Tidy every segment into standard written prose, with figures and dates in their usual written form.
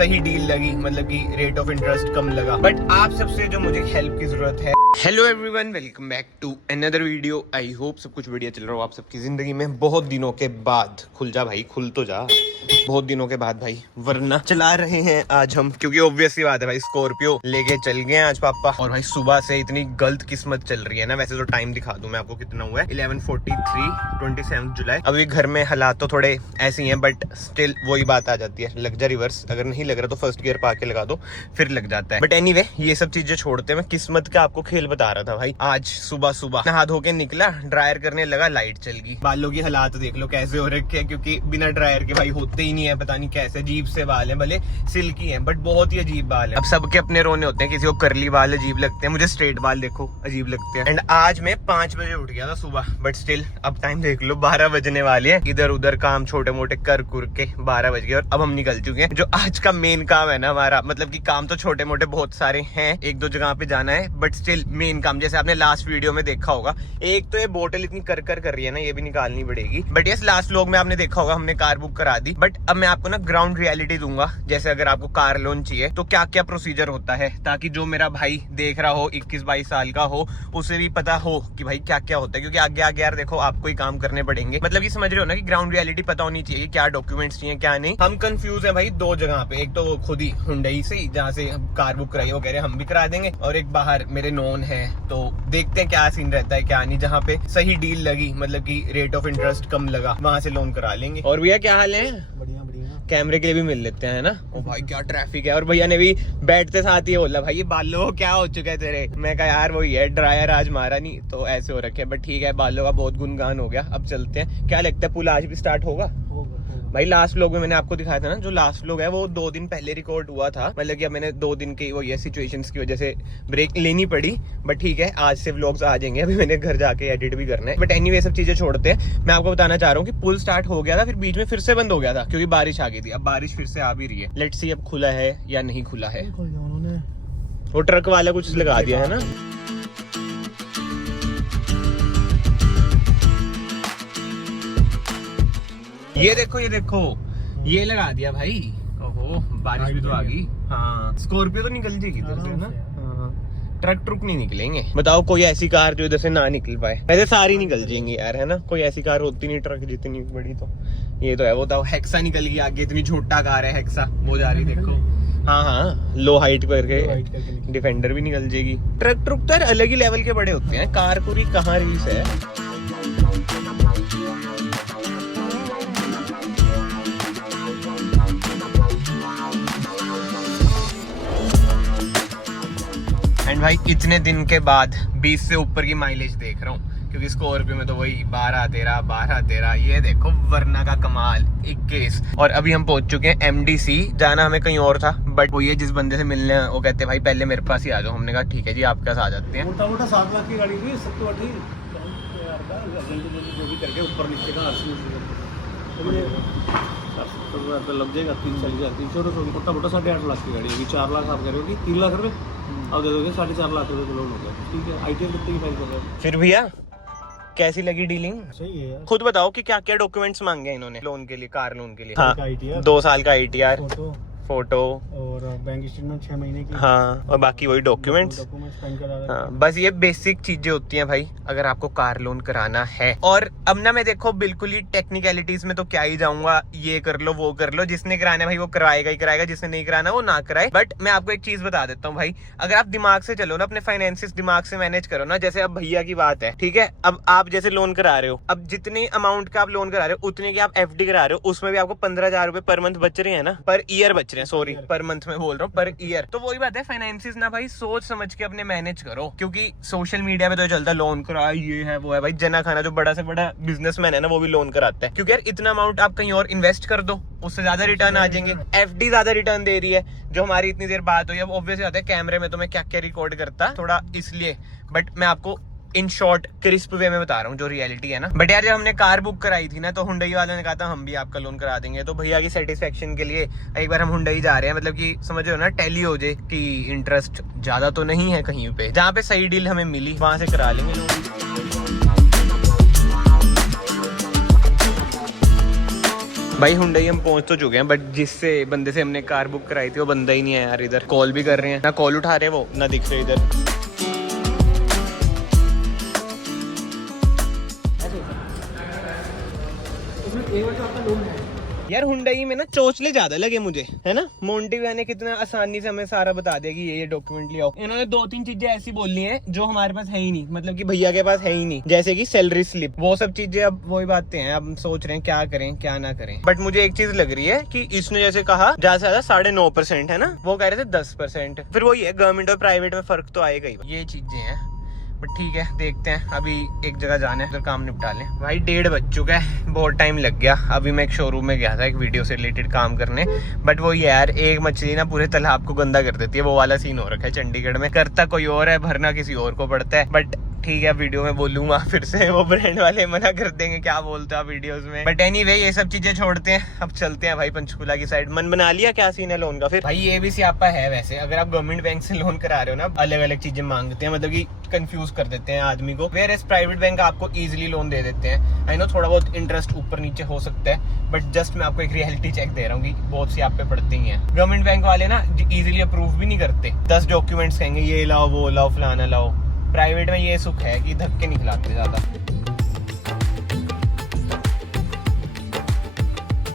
सही डील लगी, मतलब कि रेट ऑफ इंटरेस्ट कम लगा। बट आप सबसे जो मुझे हेल्प की जरूरत है। Hello everyone, welcome back to another video. I hope सब कुछ बढ़िया चल रहा हो आप सबकी जिंदगी में। बहुत दिनों के बाद, खुल जा भाई, खुल तो जा, बहुत दिनों के बाद भाई, वरना चला रहे हैं आज हम, क्योंकि ऑब्वियस सी बात है भाई, स्कॉर्पियो लेके चल गए हैं आज पापा। और भाई सुबह से इतनी गलत किस्मत चल रही है ना। वैसे तो टाइम दिखा दूं मैं आपको कितना हुआ है, 11:43, 27 जुलाई। अभी घर में हालात तो थोड़े ऐसे ही हैं, बट स्टिल वही बात आ जाती है, लग जा रिवर्स। अगर नहीं लग रहा तो फर्स्ट गियर पा के लगा दो, फिर लग जाता है। बट एनीवे, ये सब चीजें छोड़ते हैं, मैं किस्मत का आपको खेल बता रहा था भाई। आज सुबह सुबह नहा धो के निकला, ड्रायर करने लगा, लाइट चल गई। बालों की हालात देख लो कैसे हो रखे हैं, क्योंकि बिना ड्रायर के भाई होते ही नहीं है। पता नहीं कैसे अजीब से बाल हैं, भले सिल्की हैं बट बहुत ही अजीब बाल हैं। अब सबके अपने रोने होते हैं, किसी को करली बाल अजीब लगते हैं, मुझे स्ट्रेट बाल देखो अजीब लगते हैं। एंड आज मैं 5 बजे उठ गया था सुबह, बट स्टिल अब टाइम देख लो 12 बजने वाले हैं। इधर उधर काम छोटे मोटे कर कुर के 12 बज गए और अब हम निकल चुके हैं। जो आज का मेन काम है ना हमारा, मतलब कि काम तो छोटे मोटे बहुत सारे हैं, एक दो जगह पे जाना है, बट स्टिल मेन काम जैसे आपने लास्ट वीडियो में देखा होगा। एक तो ये बोतल इतनी कर रही है ना, ये भी निकालनी पड़ेगी। बट यस, लास्ट व्लॉग में आपने देखा होगा हमने कार बुक करा दी। बट अब मैं आपको ना ग्राउंड रियलिटी दूंगा। जैसे अगर आपको कार लोन चाहिए तो क्या क्या प्रोसीजर होता है, ताकि जो मेरा भाई देख रहा हो 21-22 साल का हो, उसे भी पता हो कि भाई क्या क्या होता है। क्योंकि आगे आगे यार देखो आपको ही काम करने पड़ेंगे, मतलब कि समझ रहे हो ना कि ग्राउंड रियलिटी पता होनी चाहिए, क्या डॉक्यूमेंट्स चाहिए क्या नहीं। हम कंफ्यूज है भाई 2 जगह पे। एक तो खुद ही हुंडई से जहाँ से हम कार बुक कराई, वो कह रहे हैं हम भी करा देंगे, और एक बाहर मेरे नोन है, तो देखते हैं क्या सीन रहता है क्या नहीं। जहाँ पे सही डील लगी, मतलब कि रेट ऑफ इंटरेस्ट कम लगा, वहां से लोन करा लेंगे। और भैया क्या हाल है? बढ़िया। कैमरे के लिए भी मिल लेते हैं ना। ओ भाई क्या ट्रैफिक है। और भैया ने भी बैठते साथ ही बोला, भाई ये बालों क्या हो चुका है तेरे? मैं कहा यार वही है, ड्रायर आज मारा नहीं तो ऐसे हो रखे। बट ठीक है, बालों का बहुत गुनगान हो गया। अब चलते हैं। क्या लगता है पुल आज भी स्टार्ट होगा? भाई लास्ट व्लॉग में मैंने आपको दिखाया था ना, जो लास्ट व्लॉग है वो 2 दिन पहले रिकॉर्ड हुआ था। मतलब कि अब मैंने 2 दिन की वो ये सिचुएशंस की वजह से ब्रेक लेनी पड़ी। बट ठीक है, आज से व्लॉग्स आ जाएंगे। अभी मैंने घर जाके एडिट भी करना है। बट एनीवे सब चीजें छोड़ते हैं। मैं आपको बताना चाह रहा हूँ कि पुल स्टार्ट हो गया था, फिर बीच में फिर से बंद हो गया था क्योंकि बारिश आ गई थी। अब बारिश फिर से आ भी रही है। लेट्स सी अब खुला है या नहीं खुला है। वो ट्रक वाला कुछ लगा दिया है ना। ये देखो ये लगा दिया भाई। ओहो, बारिश भी तो आ गई। हाँ, स्कॉर्पियो तो निकल जाएगी इधर से ना। हाँ, ट्रक नहीं निकलेंगे। बताओ कोई ऐसी कार जो इधर से ना निकल पाए। वैसे सारी निकल जाएंगी यार, है ना। कोई ऐसी कार होती नहीं ट्रक जितनी बड़ी। तो ये तो है। वो तो हेक्सा निकल गई आगे, इतनी छोटा कार है हेक्सा, वो जा रही देखो। हाँ, लो हाइट करके डिफेंडर भी निकल जाएगी। ट्रक तो यार अलग ही लेवल के बड़े होते हैं। कार पूरी कहाँ रीस है। एंड भाई इतने दिन के बाद 20 से ऊपर की माइलेज देख रहा हूँ, क्योंकि स्कॉर्पियो में तो वही 12-13 ये देखो, वरना का कमाल 21। और अभी हम पहुंच चुके हैं MDC। जाना हमें कहीं और था, बट वो ये जिस बंदे से मिलने हैं वो कहते हैं भाई पहले मेरे पास ही आ जाओ। हमने कहा ठीक है जी, आपके पास आ जाते हैं। मोटा 7 लाख की गाड़ी थी, सब तो जो भी करके ऊपर नीचे का लग जाएगा 300 मोटा 8.5 लाख की गाड़ी होगी। 4 लाख आप कह रहे हो कि 3 लाख रुपए आप दे दोगे, 4.5 लाख रुपए लोन हो गया। ठीक है, ITR कितने की फाइल कर रहे हैं? फिर भैया कैसी लगी डीलिंग? सही है यार। खुद बताओ कि क्या क्या डॉक्यूमेंट्स मांगे इन्होंने लोन के लिए, कार लोन के लिए? हाँ, 2 साल का ITR, फोटो और बैंक स्टेटमेंट 6 महीने की। हाँ, और बाकी वही डॉक्यूमेंट्स। हाँ, बस ये बेसिक चीजें होती हैं भाई अगर आपको कार लोन कराना है। और अब ना मैं देखो बिल्कुल ही टेक्निकलिटीज में तो क्या ही जाऊंगा, ये कर लो वो कर लो। जिसने कराना है भाई वो कराएगा ही कराएगा, जिसने नहीं कराना वो ना कराए। बट मैं आपको एक चीज बता देता हूँ भाई, अगर आप दिमाग से चलो ना, अपने फाइनेंसिस दिमाग से मैनेज करो ना। जैसे अब भैया की बात है, ठीक है, अब आप जैसे लोन करा रहे हो, अब जितने अमाउंट का आप लोन करा रहे हो उतने की आप FD करा रहे हो, उसमें भी आपको 15,000 रुपए पर मंथ बच रहे हैं ना, पर ईयर बच रहे हैं। सॉरी, पर मंथ में बोल रहा हूँ, पर ईयर। तो वही बात है, फाइनेंसिस ना भाई सोच समझ के अपने मैनेज करो। क्योंकि सोशल मीडिया पे तो चलता लोन करा, ये है वो है। भाई जना खाना जो बड़ा से बड़ा बिजनेसमैन है ना, वो भी लोन कराता है। क्योंकि यार इतना अमाउंट आप कहीं और इन्वेस्ट कर दो, उससे ज्यादा रिटर्न आ जाएंगे। FD ज्यादा रिटर्न दे रही है। जो हमारी इतनी देर बात हुई, अब ऑब्वियसली आता है कैमरे में तो मैं क्या क्या रिकॉर्ड करता थोड़ा इसलिए, बट मैं आपको इन शॉर्ट क्रिस्प वे में बता रहा हूँ जो रियलिटी है ना। बट यार जब हमने कार बुक कराई थी ना, तो हुंडई वालों ने कहा था हम भी आपका लोन करा देंगे। तो भैया की सेटिस्फेक्शन के लिए एक बार हम हुंडई जा रहे हैं, मतलब कि समझ रहे हो ना, टैली हो जाए कि इंटरेस्ट ज्यादा तो नहीं है कहीं पे, जहाँ पे सही डील हमें मिली वहां से करा लेंगे लोन। भाई हुंडई हम पहुंच तो चुके हैं, बट जिससे बंदे से हमने कार बुक कराई थी वो बंदा ही नहीं है यार। इधर कॉल भी कर रहे हैं, ना कॉल उठा रहे वो, ना दिख रहे इधर। यार हुंडई में ना चोचले ज्यादा लगे मुझे, है ना। मोंटी भैया ने कितना आसानी से हमें सारा बता दिया कि ये डॉक्यूमेंट ले आओ। इन्होंने 2-3 चीजें ऐसी बोलनी है जो हमारे पास है ही नहीं, मतलब कि भैया के पास है ही नहीं, जैसे कि सैलरी स्लिप, वो सब चीजें। अब वही बातें हैं, अब हम सोच रहे हैं क्या करें क्या ना करें। बट मुझे एक चीज लग रही है कि इसने जैसे कहा ज्यादा से ज्यादा 9.5% है ना, वो कह रहे थे 10%। फिर वही है, गवर्नमेंट और प्राइवेट में फर्क तो आएगा ही। ये चीजें हैं, बट ठीक है देखते हैं। अभी एक जगह जाना है, उधर काम निपटा लें। भाई 1:30 बज चुका है, बहुत टाइम लग गया। अभी मैं एक शोरूम में गया था एक वीडियो से रिलेटेड काम करने, बट वो यार एक मछली ना पूरे तालाब को गंदा कर देती है, वो वाला सीन हो रखा है चंडीगढ़ में। करता कोई और है, भरना किसी और को पड़ता है। बट ठीक है, वीडियो में बोलूंगा फिर से, वो ब्रांड वाले मना कर देंगे क्या बोलते हो आप वीडियोस में। बट एनीवे ये सब चीजें छोड़ते हैं, अब चलते हैं भाई पंचकूला की साइड। मन बना लिया क्या सीन है लोन का? फिर भाई ये भी सियापा है वैसे, अगर आप गवर्नमेंट बैंक से लोन करा रहे हो ना, अलग अलग चीजें मांगते हैं, मतलब कि कंफ्यूज कर देते हैं आदमी को। वेयर एज प्राइवेट बैंक आपको इजीली लोन दे देते हैं। आई नो थोड़ा बहुत इंटरेस्ट ऊपर नीचे हो सकता है, बट जस्ट मैं आपको एक रियलिटी चेक दे रहा हूँ कि बहुत सी आप पे पड़ती ही हैं। गवर्नमेंट बैंक वाले ना इजीली अप्रूव भी नहीं करते, 10 डॉक्यूमेंट्स कहेंगे ये लाओ वो लाओ फलाना लाओ। प्राइवेट में ये सुख है कि धक्के नहीं खिलाते ज्यादा।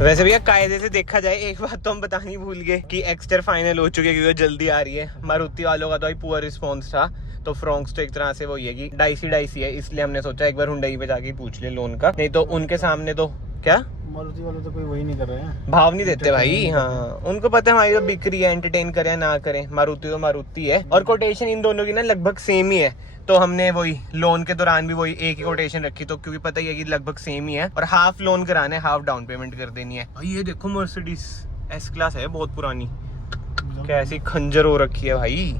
वैसे भैया कायदे से देखा जाए, एक बात तो हम बतानी भूल गए कि एक्सटर फाइनल हो चुके, क्योंकि जल्दी आ रही है। मारुति वालों का तो पुअर रिस्पॉन्स था, तो फ्रॉन्क्स तो एक तरह से वही है कि डाइसी है, इसलिए हमने सोचा एक बार हुंडई पे जाके पूछ ले लोन का। नहीं तो उनके सामने तो क्या मारुति वाले तो कोई वही नहीं कर रहे हैं, भाव नहीं देते भाई। हाँ उनको पता है हमारी तो बिक रही है, एंटरटेन करें ना करें, मारुति तो मारुति है। और कोटेशन इन दोनों की ना लगभग सेम ही है, तो हमने वही लोन के दौरान भी वही एक ही कोटेशन रखी, तो क्योंकि पता ही है कि लगभग सेम ही है। और हाफ लोन कराना है, हाफ डाउन पेमेंट कर देनी है। भाई ये देखो मर्सिडीज एस क्लास है, बहुत पुरानी, कैसी खंजर हो रखी है भाई,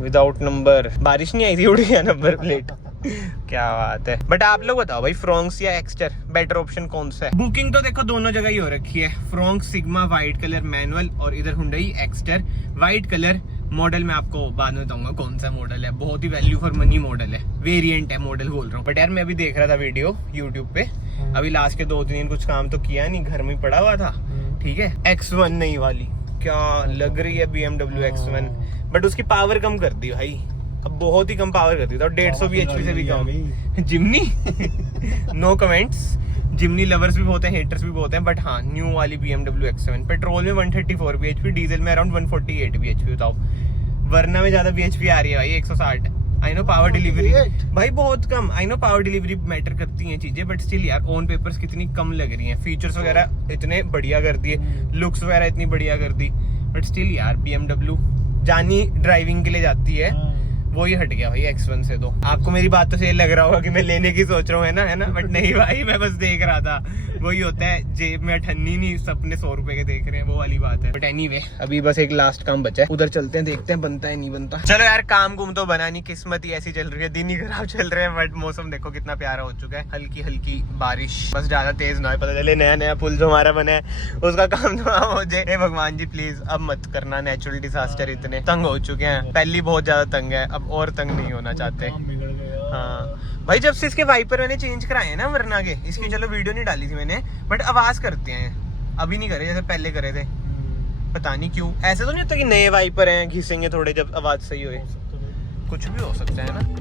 विदाउट नंबर। बारिश नहीं आई थी, उड़ गया नंबर प्लेट। क्या बात है। बट आप लोग बताओ भाई, फ्रॉन्क्स या एक्सटर बेटर ऑप्शन कौन सा है? बुकिंग तो देखो दोनों जगह ही हो रखी है। Fronx sigma white colour manual, और इधर Hyundai Exter white colour. Model मैं आपको बाद में बताऊंगा कौन सा मॉडल है, बहुत ही वैल्यू फॉर मनी मॉडल है, वेरिएंट है मॉडल बोल रहा हूँ। बट यार मैं अभी देख रहा था वीडियो यूट्यूब पे, अभी लास्ट के 2-3 दिन कुछ काम तो किया नहीं, घर में पड़ा हुआ था। ठीक है, X1 नई वाली क्या लग रही है, BMW X1, बट उसकी पावर कम कर दी भाई, अब बहुत ही कम पावर कर दी था, 150 bhp से भी कम। जिमनी नो कमेंट्स, जिमनी लवर्स भी बहुत हैं, हेटर्स भी बहुत हैं, बट हाँ न्यू वाली BMW X7 पेट्रोल में 134 bhp, डीजल में अराउंड 148 bhp। बताओ, वरना में ज्यादा bhp आ रही है भाई 160। आई नो पावर डिलीवरी भाई बहुत कम, I know power delivery matter करती हैं चीजें, बट स्टिल यार ऑन पेपर्स कितनी कम लग रही हैं। फीचर्स वगैरह इतने बढ़िया कर दिए, लुक्स वगैरह इतनी बढ़िया कर दी, बट स्टिल यार BMW जानी ड्राइविंग के लिए जाती है, वो ही हट गया भाई X1 से। तो आपको मेरी बात तो सही लग रहा होगा कि मैं लेने की सोच रहा हूँ, है ना, बट नहीं भाई मैं बस देख रहा था। वही होता है, जेब में 98 नहीं, सपने 100 रुपए के देख रहे हैं, वो वाली बात है। बट एनीवे अभी बस एक लास्ट काम बचा है, उधर चलते हैं, देखते हैं बनता है नहीं बनता। चलो यार काम गुम तो बना नहीं, किस्मत ही ऐसी चल रही है, दिन ही खराब चल रहे हैं। बट मौसम देखो कितना प्यारा हो चुका है, हल्की हल्की बारिश, बस ज्यादा तेज ना हो, पता चले नया नया पुल जो हमारा बना है उसका काम तो हो जाए। हे भगवान जी प्लीज अब मत करना, नेचुरल डिजास्टर इतने तंग हो चुके हैं, पहली बहुत ज्यादा तंग है, अब और तंग नहीं होना चाहते। हाँ भाई जब से इसके वाइपर मैंने चेंज कराए हैं ना वरना के, इसकी चलो वीडियो नहीं डाली थी मैंने, बट आवाज करते हैं, अभी नहीं करे जैसे पहले करे थे, पता नहीं क्यों। ऐसे तो नहीं होता कि नए वाइपर हैं घिसेंगे थोड़े जब आवाज सही होए, कुछ भी हो सकता है ना।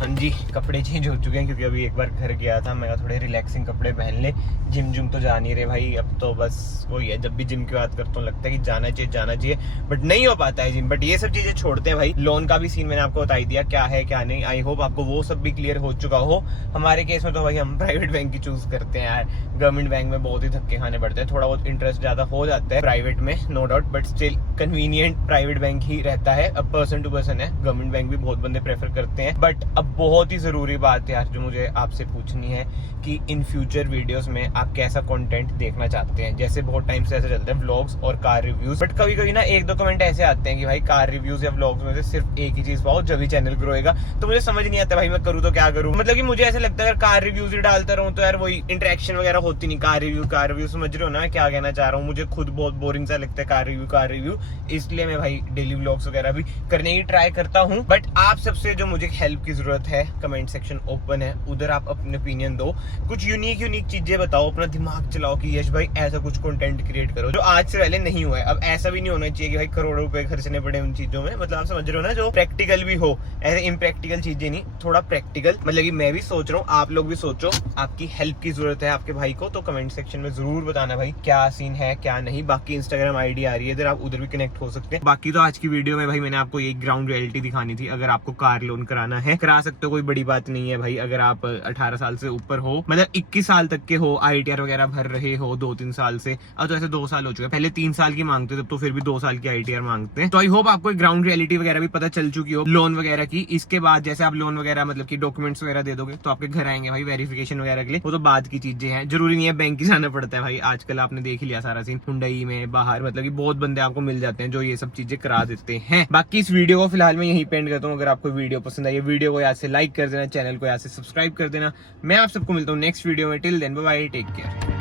हाँ जी कपड़े चेंज हो चुके हैं, क्योंकि अभी एक बार घर गया था, मैं थोड़े रिलैक्सिंग कपड़े पहन ले, जिम तो जा नहीं रहे भाई अब तो, बस वही है जब भी जिम की बात करता हूँ लगता है कि जाना चाहिए, बट नहीं हो पाता है जिम। बट ये सब चीजें छोड़ते हैं भाई, लोन का भी सीन मैंने आपको बता दिया क्या है क्या नहीं, आई होप आपको वो सब भी क्लियर हो चुका हो। हमारे केस में तो भाई हम प्राइवेट बैंक की चूज करते हैं यार, गवर्नमेंट बैंक में बहुत ही धक्के खाने पड़ते हैं, थोड़ा बहुत इंटरेस्ट ज्यादा हो जाता है प्राइवेट में no doubt, but still convenient private bank ही रहता है। अब पर्सन टू पर्सन है, गवर्नमेंट बैंक भी बहुत बंदे प्रेफर करते हैं। बट अब बहुत ही जरूरी बात यार जो मुझे आपसे पूछनी है कि इन फ्यूचर वीडियोस में आप कैसा कंटेंट देखना चाहते हैं। जैसे बहुत टाइम से ऐसे चलते हैं व्लॉग्स और कार रिव्यूज, बट कभी कभी ना 1-2 कमेंट ऐसे आते हैं कि भाई कार रिव्यूज या व्लॉग्स में से सिर्फ एक ही चीज पाओ जब ही चैनल ग्रो होएगा। तो मुझे समझ नहीं आता भाई मैं करूँ तो क्या करूँ, मतलब कि मुझे ऐसा लगता है अगर कार रिव्यूज ही डालता रहूँ तो यार वही इंटरेक्शन वगैरह होती नहीं। कार रिव्यू समझ रहे हो ना क्या कहना चाह रहा हूँ, मुझे खुद बहुत बोरिंग सा लगता है कार रिव्यू, इसलिए मैं भाई डेली व्लॉग्स वगैरह भी करने की ट्राई करता हूँ। बट आप सबसे जो मुझे हेल्प की जरूरत है, कमेंट सेक्शन ओपन है, उधर आप अपने ओपिनियन दो, कुछ यूनिक चीजें बताओ, अपना दिमाग चलाओ कि यश भाई ऐसा कुछ कंटेंट क्रिएट करो जो आज से पहले नहीं हुआ है। अब ऐसा भी नहीं होना चाहिए कि भाई करोड़ों रुपए खर्चने पड़े उन चीजों में, मतलब आप समझ रहे हो ना, जो प्रैक्टिकल भी हो, ऐसे इम्प्रैक्टिकल चीजें नहीं, थोड़ा प्रैक्टिकल। मतलब कि मैं भी सोच रहा हूँ, आप लोग भी सोचो, आपकी हेल्प की जरूरत है आपके भाई को, तो कमेंट सेक्शन में जरूर बताना भाई क्या सीन है क्या नहीं। बाकी इंस्टाग्राम आईडी आ रही है इधर, आप उधर भी कनेक्ट हो सकते हैं। बाकी तो आज की वीडियो में भाई मैंने आपको एक ग्राउंड रियलिटी दिखानी थी। अगर आपको कार लोन कराना है करा सकते हो, कोई बड़ी बात नहीं है भाई। अगर आप 18 साल से ऊपर हो, मतलब 21 साल तक के हो, ITR वगैरह भर रहे हो 2-3 साल से, अब तो ऐसे 2 साल हो चुके हैं, पहले 3 साल की मांगते तब तो फिर भी 2 साल की ITR मांगते हैं। तो आई होप आपको ग्राउंड रियलिटी वगैरह भी पता चल चुकी हो लोन वगैरह की। इसके बाद जैसे आप लोन वगैरह मतलब की डॉक्यूमेंट्स वगैरह दे दोगे तो आपके घर आएंगे भाई वेरिफिकेशन वगैरह के लिए, वो तो बाद की चीजें हैं, जरूरी नहीं है बैंक ही जाना पड़ता है भाई। आजकल आपने देख ही लिया सारा सीन, हुंडई में बाहर मतलब कि बहुत बंदे आपको मिल जाते हैं जो ये सब चीजें करा देते हैं। बाकी इस वीडियो को फिलहाल मैं यहीं पेंड करता हूँ। अगर आपको वीडियो पसंद आई, वीडियो को यहाँ से लाइक कर देना, चैनल को यहाँ से सब्सक्राइब कर देना। मैं आप सबको मिलता हूँ नेक्स्ट वीडियो में। Till then bye bye, take care.